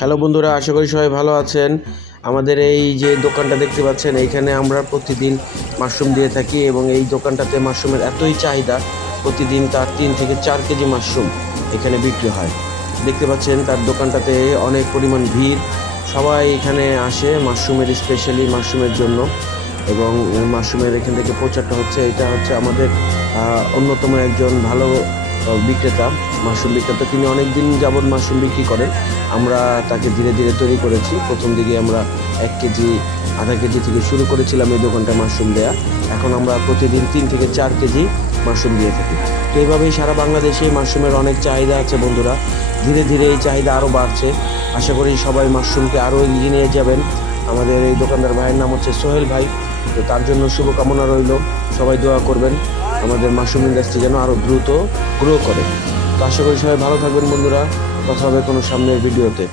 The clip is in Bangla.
হ্যালো বন্ধুরা, আশা করি সবাই ভালো আছেন। আমাদের এই যে দোকানটা দেখতে পাচ্ছেন, এইখানে আমরা প্রতিদিন মাশরুম দিয়ে থাকি এবং এই দোকানটাতে মাশরুমের এতই চাহিদা, প্রতিদিন তার 3 থেকে 4 কেজি মাশরুম এখানে বিক্রি হয়। দেখতে পাচ্ছেন তার দোকানটাতে অনেক পরিমাণ ভিড়, সবাই এখানে আসে মাশরুমের, স্পেশালি মাশরুমের জন্য। এবং মাশরুমের এখান থেকে প্রচারটা হচ্ছে, এটা হচ্ছে আমাদের অন্যতম একজন ভালো বিক্রেতা, মাশরুম বিক্রেতা। তিনি অনেক দিন যাবৎ মাশরুম বিক্রি করেন। আমরা তাকে ধীরে ধীরে তৈরি করেছি। প্রথম দিকে আমরা 1 কেজি, আধা কেজি থেকে শুরু করেছিলাম এই দোকানটায় মাশরুম দেয়া। এখন আমরা প্রতিদিন 3 থেকে 4 কেজি মাশরুম দিয়ে থাকি। তো এইভাবেই সারা বাংলাদেশে মাশরুমের অনেক চাহিদা আছে বন্ধুরা। ধীরে ধীরে এই চাহিদা আরও বাড়ছে। আশা করি সবাই মাশরুমকে আরও এগিয়ে নিয়ে যাবেন। আমাদের এই দোকানদার ভাইয়ের নাম হচ্ছে সোহেল ভাই। তো তার জন্য শুভকামনা রইল, সবাই দোয়া করবেন আমাদের মাশরুম ইন্ডাস্ট্রি যেন আরও দ্রুত গ্রো করে। তো আশা করি সবাই ভালো থাকবেন বন্ধুরা। কথা হবে কোনো সামনের ভিডিওতে।